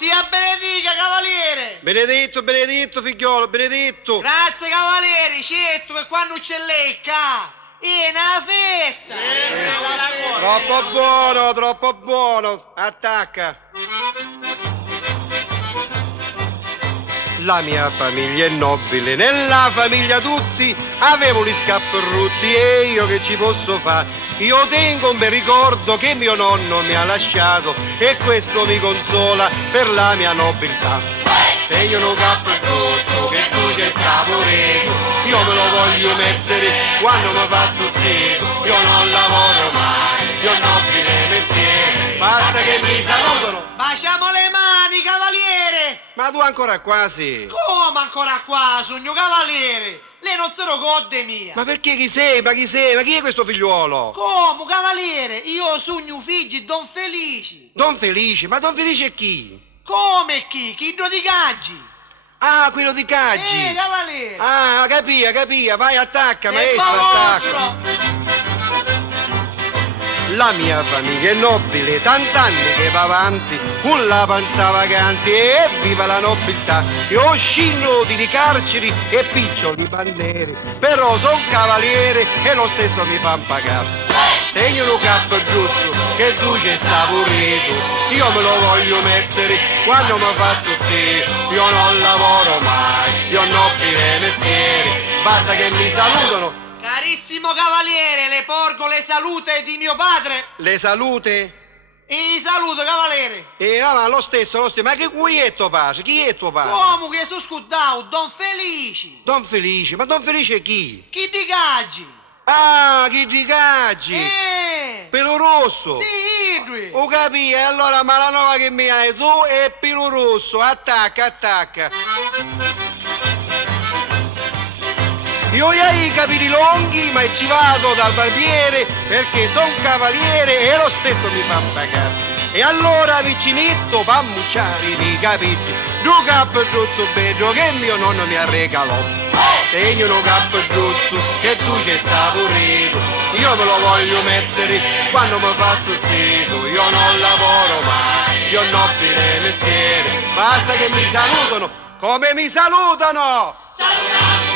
sia benedica, cavaliere! Benedetto, benedetto, figliolo, benedetto! Grazie, cavaliere, certo che quando c'è lecca è una festa! Troppo buono! Attacca! La mia famiglia è nobile, nella famiglia tutti avevano gli scapperrutti e io che ci posso fare? Io tengo un bel ricordo che mio nonno mi ha lasciato e questo mi consola per la mia nobiltà. Tengo un cappuccozzo che tu sei saporito, io me lo voglio mettere quando mi faccio zitto, io non lavoro mai, io nobile mestiere, basta che mi salutano. Baciamo le mani, cavaliere! Ma tu ancora quasi? Come ancora qua, sogno cavaliere? Lei non se lo gode mia! Ma perché chi sei? Ma chi sei? Ma chi è questo figliuolo? Come, cavaliere? Io sogno figli Don Felici! Don Felice? Ma Don Felice è chi? Come chi? Chi do di Gaggi? Ah, quello di Caggi! Cavaliere! Ah, capia, vai, attacca, Sei maestro, attacca! vostro! La mia famiglia è nobile, tant'anni che va avanti, con la panza vagante e viva la nobiltà. Io scino di carceri e piccioli bandere, però son cavaliere e lo stesso mi fan pagare. Tengo un cappuccuzzo che duce saporito, io me lo voglio mettere quando mi faccio zitto, io non lavoro mai, io nobile mestiere, basta che mi salutano. Carissimo cavaliere, le porgo le salute di mio padre. Le salute? E saluto, cavaliere. Ma lo stesso, ma che qui è tuo padre? Chi è tuo padre? Come che sono scudato? Don Felici. Don Felice, ma Don Felice è chi? Chi di Gaggi? Ah, chi di Caggi? Pelo rosso? Sì, lui. Ho capito, allora Malanova che mi hai tu e pelo rosso, attacca. Io ho i capelli lunghi, ma ci vado dal barbiere perché son cavaliere e lo stesso mi fa pagare. E allora vicinetto va a mucciare i capelli, due cappuccuzzo bello che mio nonno mi ha regalato. Tengo un cappuccuzzo che tu c'è saporito, io me lo voglio mettere quando mi faccio zitto, io non lavoro mai, io nobile mestiere, basta che mi salutano, come mi salutano! Salutami!